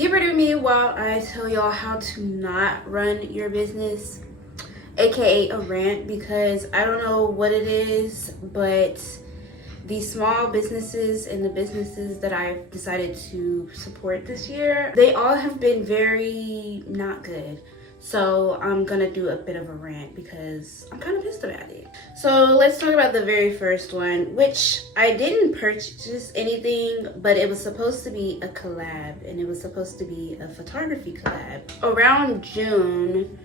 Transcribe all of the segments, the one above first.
Get rid of me while I tell y'all how to not run your business, aka a rant, because I don't know what it is, but these small businesses and the businesses that I've decided to support this year, they all have been very not good. So I'm gonna do a bit of a rant because I'm kind of pissed about it. So let's talk about the very first one, which I didn't purchase anything, but it was supposed to be a collab, and it was supposed to be a photography collab. Around June,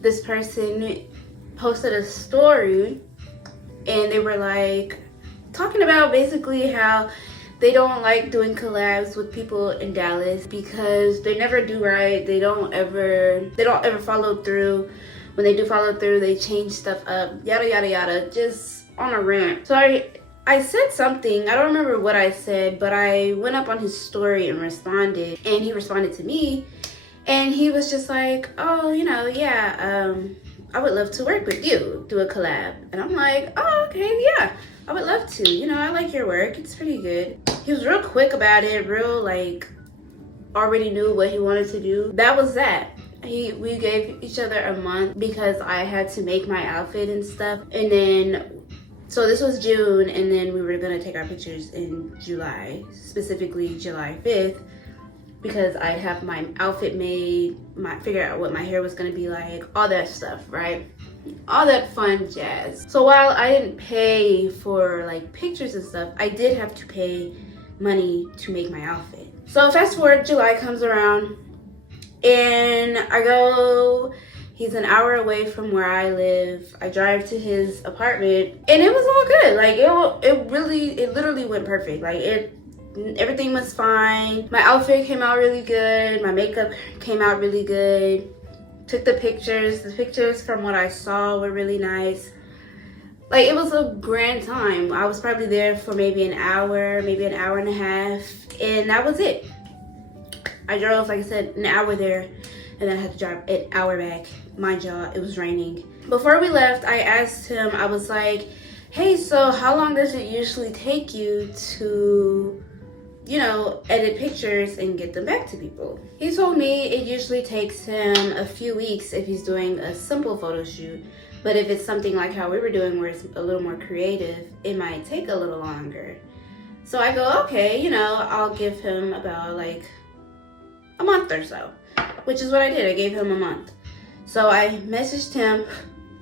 this person posted a story and they were like talking about basically how they don't like doing collabs with people in Dallas because they never do right. They don't ever follow through. When they do follow through, they change stuff up, yada yada yada, just on a rant. So I said something, I don't remember what I said, but I went up on his story and responded, and he responded to me, and he was just like, oh, yeah, I would love to work with you, do a collab. And I'm like, oh, okay, yeah, I would love to. I like your work, it's pretty good. He was real quick about it, real already knew what he wanted to do. That was that. We gave each other a month because I had to make my outfit and stuff. And then, so this was June, and then we were gonna take our pictures in July, specifically July 5th, because I'd have my outfit made, figure out what my hair was gonna be like, all that stuff, right? All that fun jazz. So while I didn't pay for pictures and stuff, I did have to pay money to make my outfit. So fast forward, July comes around, and I go, he's an hour away from where I live. I drive to his apartment, and it was all good. It literally went perfect. Everything was fine. My outfit came out really good. My makeup came out really good. Took the pictures. The pictures from what I saw were really nice. It was a grand time. I was probably there for maybe an hour and a half, and that was it. I drove, like I said, an hour there, and then I had to drive an hour back. Mind y'all, it was raining. Before we left, I asked him, I was like, hey, so how long does it usually take you to, edit pictures and get them back to people? He told me it usually takes him a few weeks if he's doing a simple photo shoot. But if it's something like how we were doing where it's a little more creative, it might take a little longer. So I go, okay, I'll give him about a month or so, which is what I did. I gave him a month. So I messaged him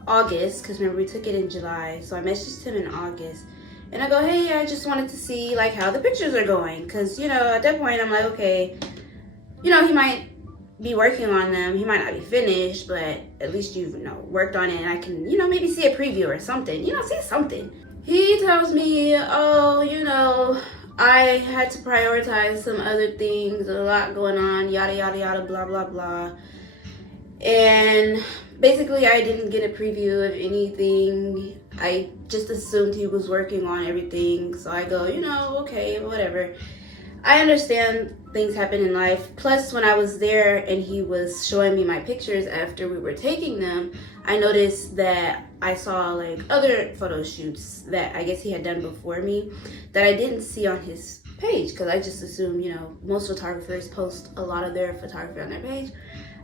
August, because remember we took it in July. So I messaged him in August, and I go, hey, I just wanted to see how the pictures are going. Because, at that point I'm like, okay, he might be working on them. He might not be finished, but at least you've worked on it, and I can maybe see a preview or something, see something. He tells me, oh, I had to prioritize some other things, a lot going on, yada yada yada, blah blah blah, and basically I didn't get a preview of anything. I just assumed he was working on everything. So I go, okay, whatever. I understand things happen in life. Plus, when I was there and he was showing me my pictures after we were taking them, I noticed that I saw other photo shoots that I guess he had done before me that I didn't see on his page, because I just assumed, most photographers post a lot of their photography on their page.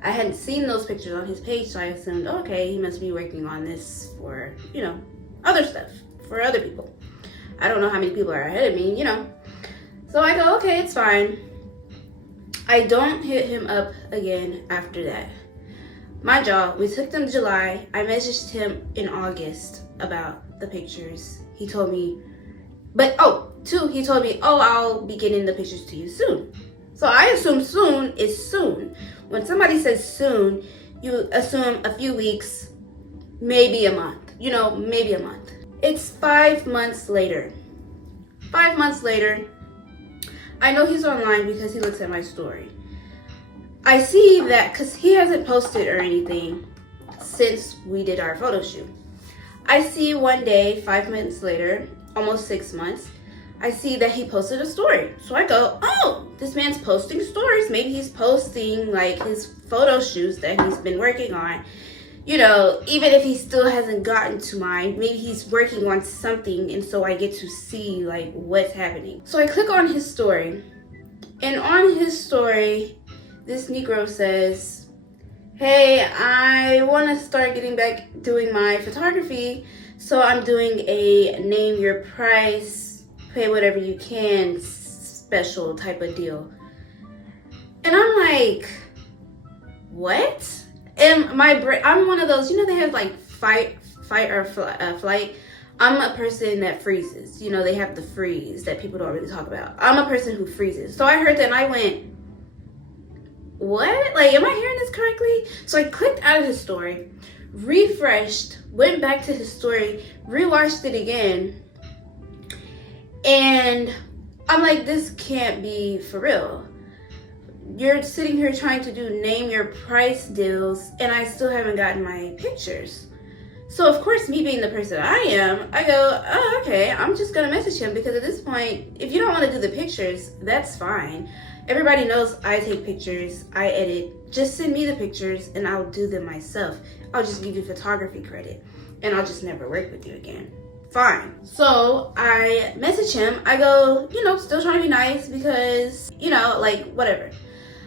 I hadn't seen those pictures on his page, so I assumed, okay, he must be working on this for, other stuff, for other people. I don't know how many people are ahead of me, So I go, okay, it's fine. I don't hit him up again after that. Mind y'all, we took them July. I messaged him in August about the pictures. He told me, he told me, I'll be getting the pictures to you soon. So I assume soon is soon. When somebody says soon, you assume a few weeks, maybe a month, maybe a month. It's 5 months later. 5 months later, I know he's online because he looks at my story. I see that because he hasn't posted or anything since we did our photo shoot. I see one day, 5 months later, almost 6 months, I see that he posted a story. So I go, oh, this man's posting stories. Maybe he's posting his photo shoots that he's been working on. Even if he still hasn't gotten to mine, maybe he's working on something, and so I get to see what's happening. So I click on his story, And on his story, this Negro says, hey, I want to start getting back doing my photography, so I'm doing a name your price, pay whatever you can special type of deal. And I'm like, what? And my brain, I'm one of those, you know, they have like fight or flight. I'm a person that freezes. You know, they have the freeze that people don't really talk about. I'm a person who freezes. So I heard that and I went, what? Like, am I hearing this correctly? So I clicked out of his story, refreshed, went back to his story, rewatched it again, and I'm like, this can't be for real. You're sitting here trying to do name your price deals, and I still haven't gotten my pictures. So of course, me being the person I am, I go, oh, okay, I'm just gonna message him, because at this point, if you don't want to do the pictures, that's fine. Everybody knows I take pictures, I edit. Just send me the pictures and I'll do them myself. I'll just give you photography credit and I'll just never work with you again. Fine. So I message him. I go, you know, still trying to be nice because, you know, like whatever.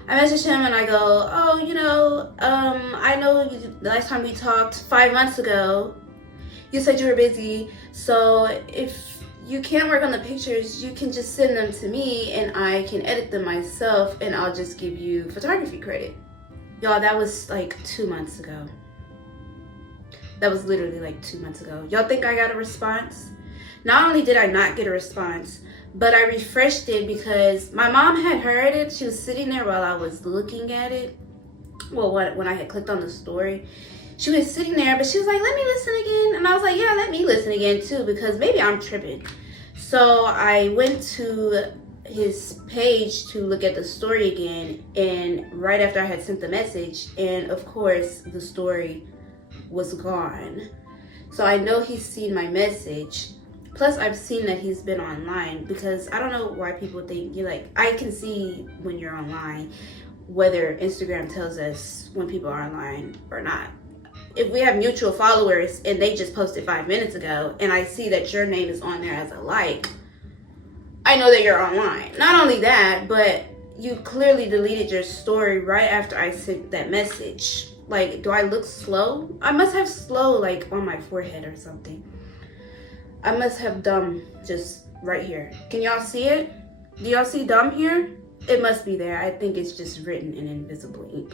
I message him and I go, oh, you know, I know the last time we talked 5 months ago, you said you were busy. So if you can't work on the pictures, you can just send them to me and I can edit them myself and I'll just give you photography credit. Y'all, that was like 2 months ago. That was literally like 2 months ago. Y'all think I got a response? Not only did I not get a response, but I refreshed it because my mom had heard it. She was sitting there while I was looking at it. Well, when I had clicked on the story. She was sitting there, but she was like, let me listen again. And I was like, yeah, let me listen again too, because maybe I'm tripping. So I went to his page to look at the story again. And right after I had sent the message, and of course, the story was gone. So I know he's seen my message. Plus, I've seen that he's been online, because I don't know why people think you're like, I can see when you're online, whether Instagram tells us when people are online or not. If we have mutual followers and they just posted 5 minutes ago and I see that your name is on there as a like, I know that you're online. Not only that, but you clearly deleted your story right after I sent that message. Like, do I look slow? I must have slow like on my forehead or something. I must have dumb just right here. Can y'all see it? Do y'all see dumb here? It must be there. I think it's just written in invisible ink.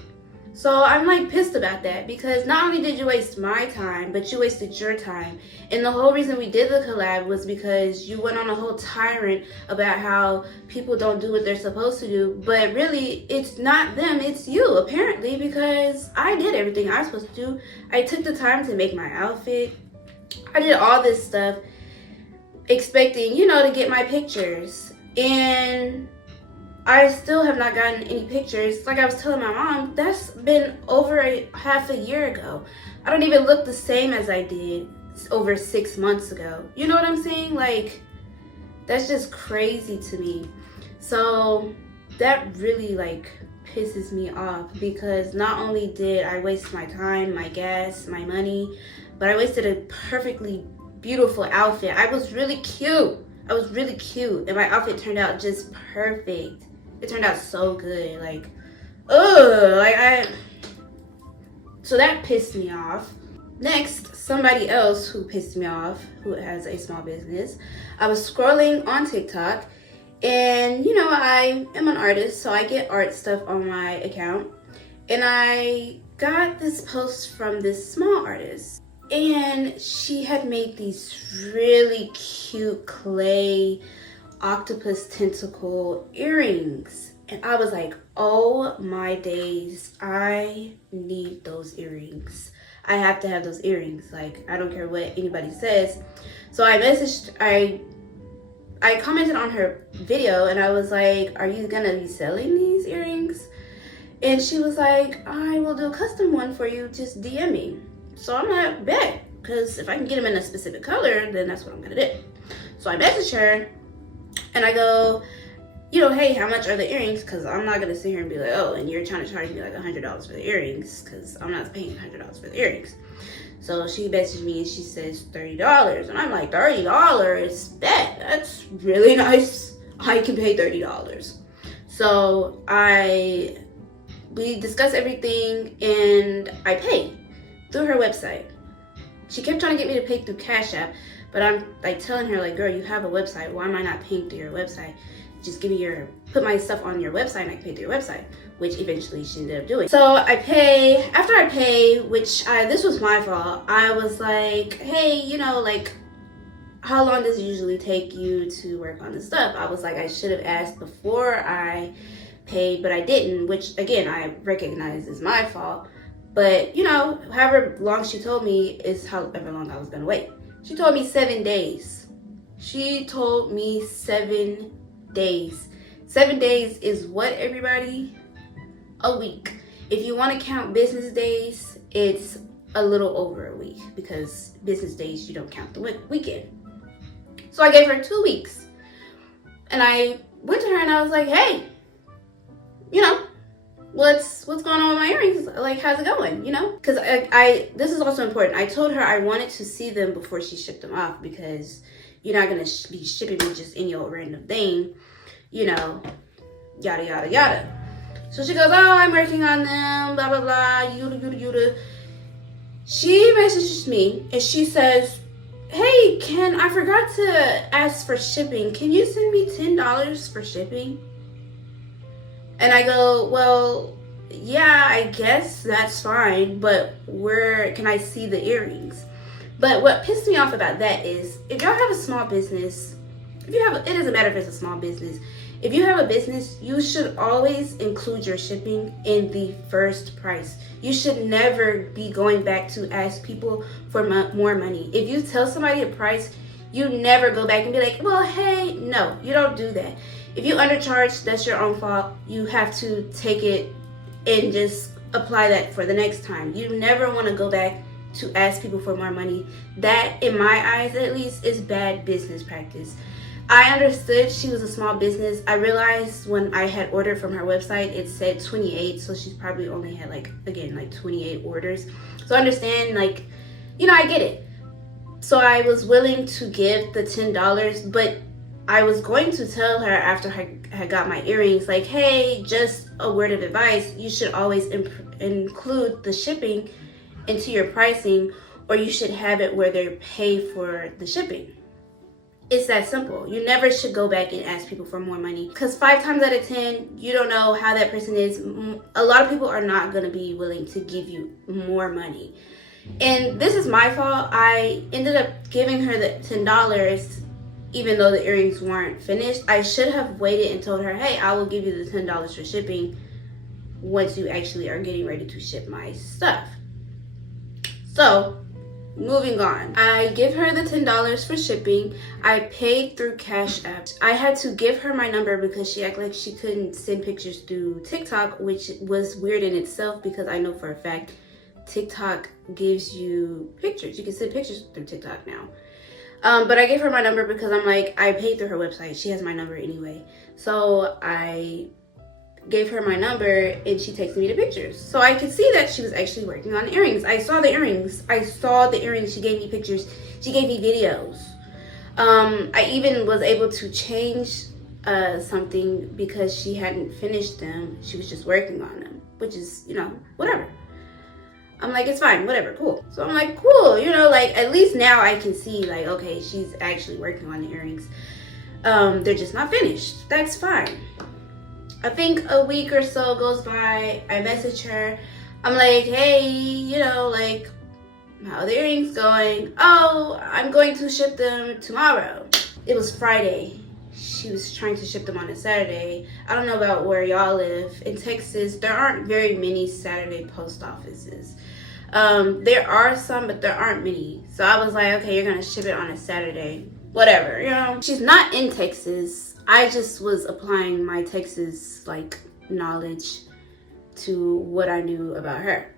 So I'm like pissed about that, because not only did you waste my time, but you wasted your time. And the whole reason we did the collab was because you went on a whole tyrant about how people don't do what they're supposed to do. But really, it's not them, it's you, apparently, because I did everything I was supposed to do. I took the time to make my outfit. I did all this stuff expecting, you know, to get my pictures. And I still have not gotten any pictures. Like I was telling my mom, that's been over half a year ago. I don't even look the same as I did over 6 months ago. You know what I'm saying? Like, that's just crazy to me. So that really like pisses me off, because not only did I waste my time, my gas, my money, but I wasted a perfectly beautiful outfit. I was really cute. And my outfit turned out just perfect. It turned out so good. Like, so that pissed me off. Next, somebody else who pissed me off, who has a small business. I was scrolling on TikTok, and you know, I am an artist, so I get art stuff on my account. And I got this post from this small artist, and she had made these really cute clay octopus tentacle earrings. And I was like, oh my days, I need those earrings. I have to have those earrings. Like, I don't care what anybody says. So I messaged, I commented on her video, and I was like, are you gonna be selling these earrings? And she was like, I will do a custom one for you, just DM me. So I'm like, bet, because if I can get them in a specific color, then that's what I'm gonna do. So I messaged her, and I go, you know, hey, how much are the earrings? Because I'm not gonna sit here and be like, oh, and you're trying to charge me like $100 for the earrings, because I'm not paying $100 for the earrings. So she messaged me and she says $30, and I'm like, $30? That's really nice. I can pay $30. So we discussed everything and I paid through her website. She kept trying to get me to pay through Cash App, but I'm like telling her, like, girl, you have a website. Why am I not paying through your website? Just put my stuff on your website and I can pay through your website, which eventually she ended up doing. So after I pay, this was my fault. I was like, hey, like, how long does it usually take you to work on this stuff? I was like, I should have asked before I paid, but I didn't, which again, I recognize is my fault. But however long she told me is however long I was gonna wait. She told me 7 days. She told me 7 days. 7 days is what, everybody? A week. If you want to count business days, it's a little over a week, because business days, you don't count the weekend. So I gave her 2 weeks. And I went to her and I was like, hey, what's going on with my earrings? Like, how's it going? Because this is also important. I told her I wanted to see them before she shipped them off, because you're not going to be shipping me just any old random thing, yada, yada, yada. So she goes, oh, I'm working on them, blah, blah, blah, yada, yada, yada. She messages me and she says, hey, I forgot to ask for shipping. Can you send me $10 for shipping? And I go, well, yeah, I guess that's fine, but where can I see the earrings? But what pissed me off about that is, if y'all have a small business, it doesn't matter if it's a small business, if you have a business, you should always include your shipping in the first price. You should never be going back to ask people for more money. If you tell somebody a price, you never go back and be like, well, hey, no, you don't do that. If you undercharge, that's your own fault. You have to take it and just apply that for the next time. You never want to go back to ask people for more money. That, in my eyes at least, is bad business practice. I understood she was a small business. I realized when I had ordered from her website, it said 28, so she's probably only had like 28 orders. So I understand, I get it. So I was willing to give the $10, but I was going to tell her after I had got my earrings, like, hey, just a word of advice, you should always include the shipping into your pricing, or you should have it where they pay for the shipping. It's that simple. You never should go back and ask people for more money, because 5 times out of 10, you don't know how that person is. A lot of people are not going to be willing to give you more money. And this is my fault. I ended up giving her the $10, even though the earrings weren't finished. I should have waited and told her, hey, I will give you the $10 for shipping once you actually are getting ready to ship my stuff. So, moving on. I give her the $10 for shipping. I paid through Cash App. I had to give her my number because she acted like she couldn't send pictures through TikTok, which was weird in itself, because I know for a fact TikTok gives you pictures. You can send pictures through TikTok now. But I gave her my number because I'm like, I paid through her website. She has my number anyway. So I gave her my number and she texted me the pictures. So I could see that she was actually working on earrings. I saw the earrings. She gave me pictures. She gave me videos. I even was able to change something because she hadn't finished them. She was just working on them, which is, whatever. I'm like, it's fine, whatever, cool. So I'm like, cool, at least now I can see, okay, she's actually working on the earrings. They're just not finished. That's fine. I think a week or so goes by. I message her. I'm like, hey, how are the earrings going? Oh, I'm going to ship them tomorrow. It was Friday. She was trying to ship them on a Saturday. I don't know about where y'all live. In Texas, there aren't very many Saturday post offices. There are some, but there aren't many. So I was like, okay, you're gonna ship it on a Saturday. Whatever, She's not in Texas. I just was applying my Texas, knowledge to what I knew about her.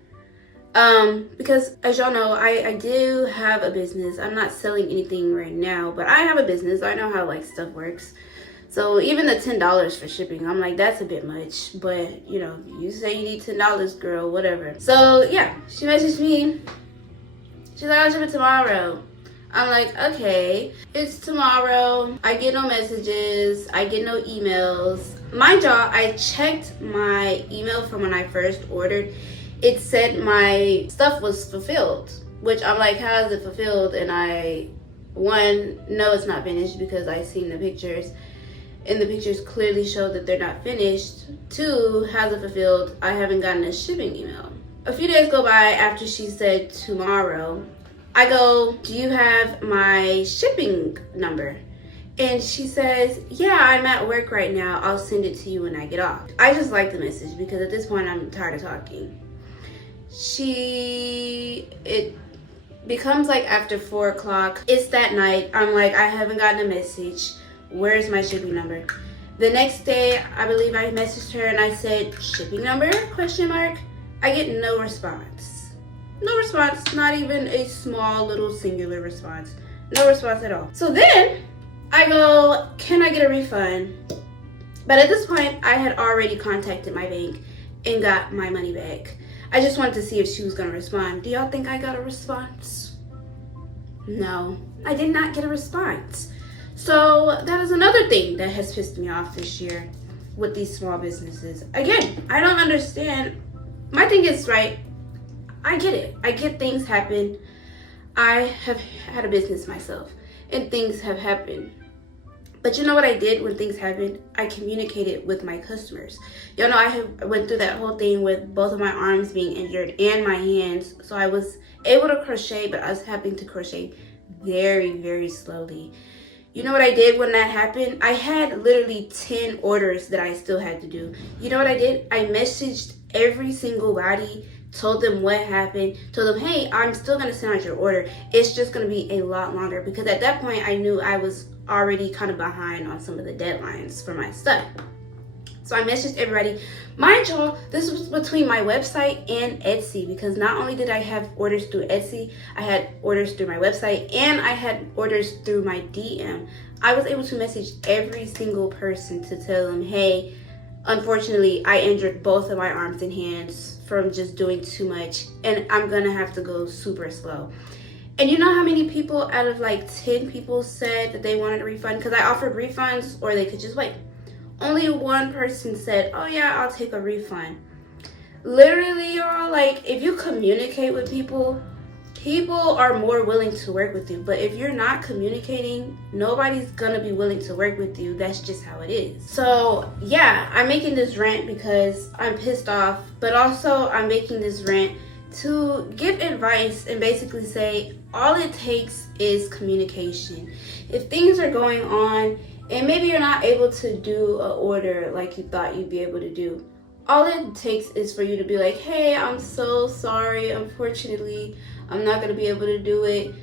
Because as y'all know, I do have a business. I'm not selling anything right now, but I have a business. I know how stuff works. So even the $10 for shipping, I'm like, that's a bit much. But you say you need $10, girl, whatever. So yeah, she messaged me. She's like, I'll ship it tomorrow. I'm like, okay, it's tomorrow. I get no messages. I get no emails. Mind y'all, I checked my email from when I first ordered. It said my stuff was fulfilled, which I'm like, how is it fulfilled? And no, it's not finished because I seen the pictures, and the pictures clearly show that they're not finished. 2, how's it fulfilled? I haven't gotten a shipping email. A few days go by after she said tomorrow. I go, do you have my shipping number? And she says, yeah, I'm at work right now. I'll send it to you when I get off. I just like the message because at this point I'm tired of talking. It becomes like after 4 o'clock. It's that night. I'm like, I haven't gotten a message. Where's my shipping number? The next day, I believe I messaged her and I said, shipping number? ? I get no response. No response, not even a small little singular response. No response at all. So then I go, can I get a refund? But at this point, I had already contacted my bank and got my money back. I just wanted to see if she was gonna respond. Do y'all think I got a response? No, I did not get a response. So that is another thing that has pissed me off this year with these small businesses. Again, I don't understand. My thing is, right, I get it. I get things happen. I have had a business myself and things have happened. But you know what I did when things happened? I communicated with my customers. Y'all know I went through that whole thing with both of my arms being injured and my hands. So I was able to crochet, but I was having to crochet very, very slowly. You know what I did when that happened? I had literally 10 orders that I still had to do. You know what I did? I messaged every single body, told them what happened, told them, hey, I'm still gonna send out your order. It's just gonna be a lot longer, because at that point I knew I was already kind of behind on some of the deadlines for my stuff. So I messaged everybody. Mind y'all, this was between my website and Etsy, because not only did I have orders through Etsy, I had orders through my website and I had orders through my DM. I was able to message every single person to tell them, hey, unfortunately, I injured both of my arms and hands from just doing too much, and I'm gonna have to go super slow. And you know how many people out of like 10 people said that they wanted a refund? Because I offered refunds or they could just wait. Only one person said, oh yeah, I'll take a refund. Literally, y'all, like, if you communicate with people, people are more willing to work with you. But if you're not communicating, nobody's gonna be willing to work with you. That's just how it is. So yeah, I'm making this rant because I'm pissed off, but also I'm making this rant to give advice and basically say all it takes is communication. If things are going on and maybe you're not able to do an order like you thought you'd be able to do, all it takes is for you to be like, hey, I'm so sorry, unfortunately I'm not going to be able to do it,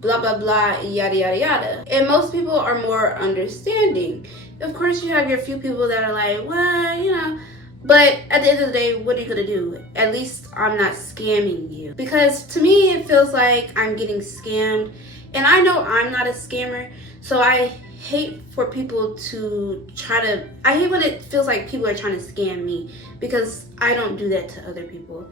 blah blah blah, yada yada yada. And most people are more understanding. Of course you have your few people that are like, well, you know, but at the end of the day, what are you gonna do? At least I'm not scamming you. Because to me, it feels like I'm getting scammed. And I know I'm not a scammer. So I hate for people to I hate when it feels like people are trying to scam me. Because I don't do that to other people.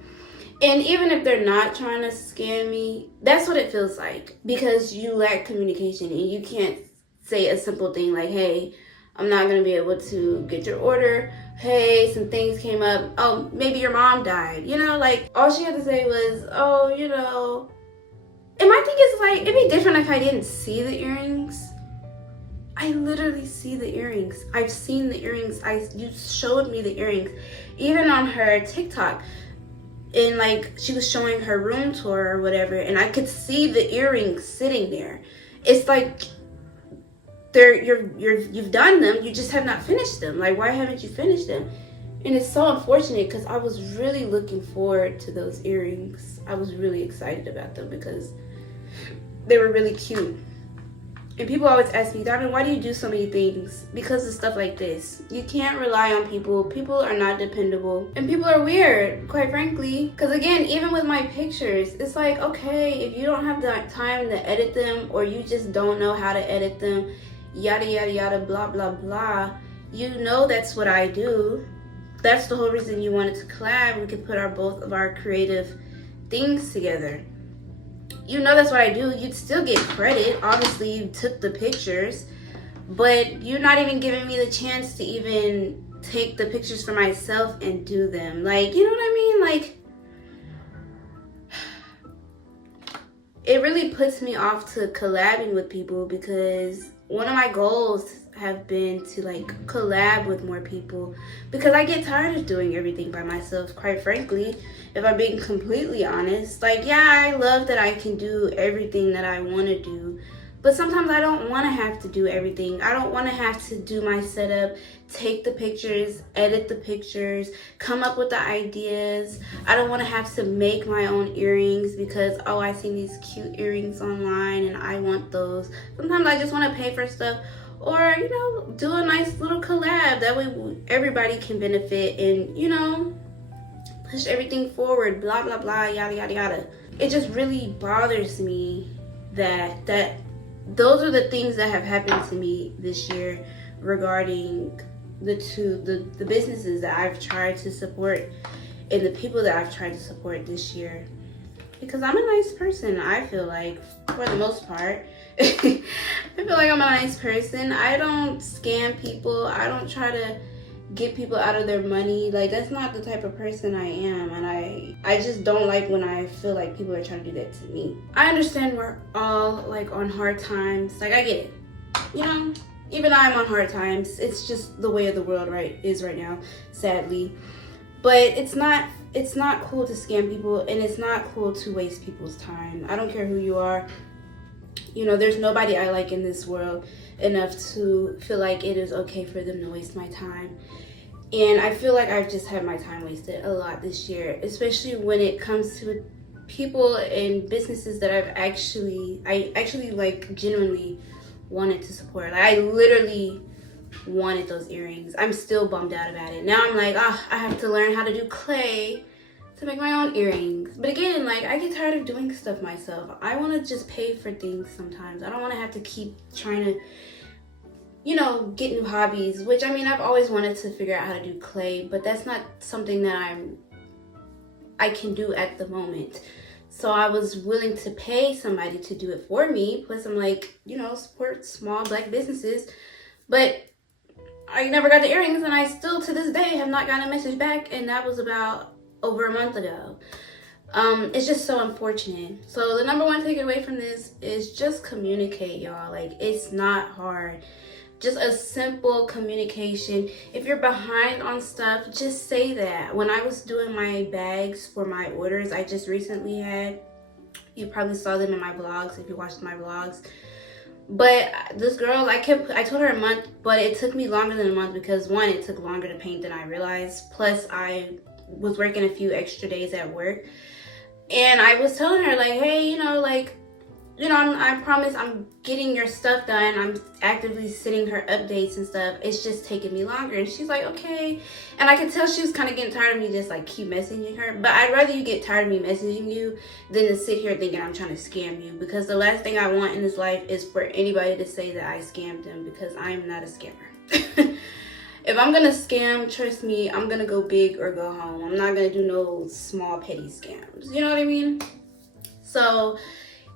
And even if they're not trying to scam me, that's what it feels like. Because you lack communication and you can't say a simple thing like, hey, I'm not gonna be able to get your order. Hey, some things came up. Oh, maybe your mom died. You know, like, all she had to say was, oh, you know. And my thing is, like, it'd be different if I didn't see the earrings. I literally see the earrings. I've seen the earrings. You showed me the earrings. Even on her TikTok. And, like, she was showing her room tour or whatever. And I could see the earrings sitting there. It's like, you've done them, you just have not finished them. Like, why haven't you finished them? And it's so unfortunate because I was really looking forward to those earrings. I was really excited about them because they were really cute. And people always ask me, Diamond, why do you do so many things? Because of stuff like this. You can't rely on people. People are not dependable. And people are weird, quite frankly. Because again, even with my pictures, it's like, okay, if you don't have the time to edit them or you just don't know how to edit them, yada yada yada, blah blah blah, you know that's what I do. That's the whole reason you wanted to collab. We could put both of our creative things together. You know that's what I do. You'd still get credit. Obviously you took the pictures, but you're not even giving me the chance to even take the pictures for myself and do them. Like, you know what I mean? Like, it really puts me off to collabing with people, because one of my goals have been to like collab with more people, because I get tired of doing everything by myself, quite frankly, if I'm being completely honest. Like, yeah, I love that I can do everything that I want to do, but sometimes I don't want to have to do everything. I don't want to have to do my setup, take the pictures, edit the pictures, come up with the ideas. I don't want to have to make my own earrings because, oh, I seen these cute earrings online and I want those. Sometimes I just want to pay for stuff, or, you know, do a nice little collab. That way everybody can benefit and, you know, push everything forward, blah, blah, blah, yada, yada, yada. It just really bothers me that those are the things that have happened to me this year regarding the businesses that I've tried to support and the people that I've tried to support this year. Because I'm a nice person, I feel like, for the most part. I feel like I'm a nice person. I don't scam people. I don't try to get people out of their money. Like, that's not the type of person I am, and I just don't like when I feel like people are trying to do that to me. I understand we're all like on hard times. Like, I get it, you know, even I'm on hard times. It's just the way of the world is right now, sadly. But it's not cool to scam people, and it's not cool to waste people's time. I don't care who you are. You know, there's nobody I like in this world enough to feel like it is okay for them to waste my time. And I feel like I've just had my time wasted a lot this year, especially when it comes to people and businesses that I actually like genuinely wanted to support. Like, I literally wanted those earrings. I'm still bummed out about it. Now I'm like, I have to learn how to do clay to make my own earrings. But again, like, I get tired of doing stuff myself. I want to just pay for things sometimes. I don't want to have to keep trying to, you know, get new hobbies, which, I mean, I've always wanted to figure out how to do clay, but that's not something that I can do at the moment. So I was willing to pay somebody to do it for me. Plus, I'm like, you know, support small Black businesses. But I never got the earrings, and I still to this day have not gotten a message back, and that was about over a month ago. It's just so unfortunate. So the number one takeaway from this is just communicate, y'all. Like, it's not hard. Just a simple communication. If you're behind on stuff, just say that. When I was doing my bags for my orders I just recently had, you probably saw them in my vlogs if you watched my vlogs. But this girl, I told her a month, but it took me longer than a month because, one, it took longer to paint than I realized. Plus, I was working a few extra days at work. And I was telling her, like, hey, I promise I'm getting your stuff done. I'm actively sending her updates and stuff. It's just taking me longer. And she's like, okay. And I could tell she was kind of getting tired of me just like keep messaging her. But I'd rather you get tired of me messaging you than to sit here thinking I'm trying to scam you. Because the last thing I want in this life is for anybody to say that I scammed them, because I'm not a scammer. If I'm gonna scam, trust me, I'm gonna go big or go home. I'm not gonna do no small petty scams. You know what I mean? So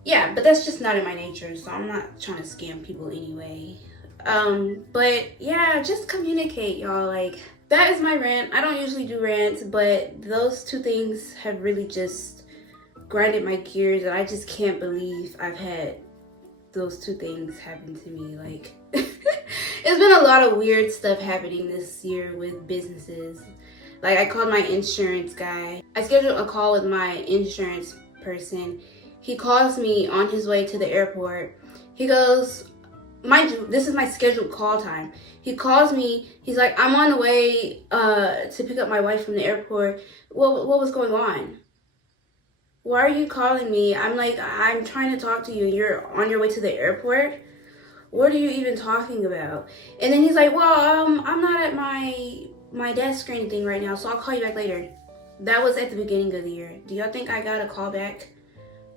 yeah, but that's just not in my nature, so I'm not trying to scam people anyway. But yeah, just communicate, y'all. Like, that is my rant. I don't usually do rants, but those two things have really just grinded my gears, and I just can't believe I've had those two things happen to me. Like, it's been a lot of weird stuff happening this year with businesses. Like, I called my insurance guy. I scheduled a call with my insurance person. He calls me on his way to the airport. He goes, mind you, this is my scheduled call time. He calls me. He's like, I'm on the way to pick up my wife from the airport. What was going on? Why are you calling me? I'm like, I'm trying to talk to you. You're on your way to the airport? What are you even talking about? And then he's like, well, I'm not at my desk or anything right now, so I'll call you back later. That was at the beginning of the year. Do y'all think I got a call back?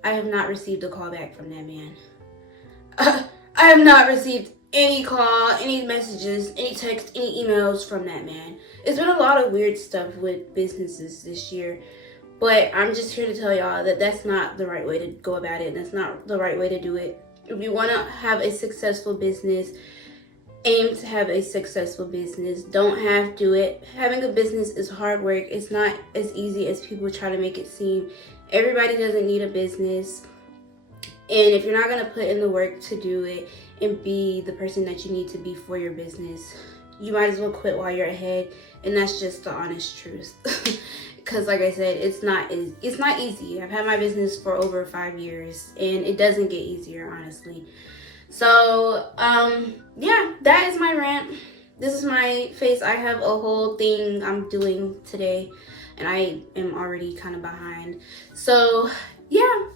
I have not received a call back from that man. I have not received any call, any messages, any text, any emails from that man. It's been a lot of weird stuff with businesses this year, but I'm just here to tell y'all that that's not the right way to go about it. That's not the right way to do it. If you want to have a successful business, aim to have a successful business. Don't have to do it. Having a business is hard work. It's not as easy as people try to make it seem. Everybody doesn't need a business. And if you're not going to put in the work to do it and be the person that you need to be for your business, you might as well quit while you're ahead. And that's just the honest truth. Because like I said, it's not easy. I've had my business for over 5 years and it doesn't get easier, honestly. So yeah, that is my rant. This is my face. I have a whole thing I'm doing today and I am already kind of behind. So yeah,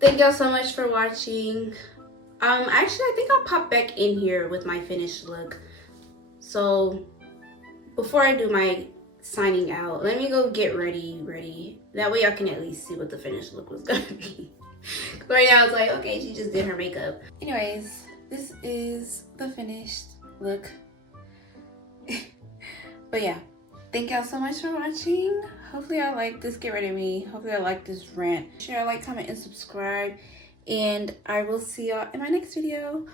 thank y'all so much for watching. Actually, I think I'll pop back in here with my finished look. So before I do my signing out, let me go get ready. That way I can at least see what the finished look was gonna be. Right now it's like, okay, she just did her makeup. Anyways, this is the finished look. But yeah, thank y'all so much for watching. Hopefully y'all like this get rid of me. Hopefully y'all like this rant. Share, like, comment, and subscribe. And I will see y'all in my next video.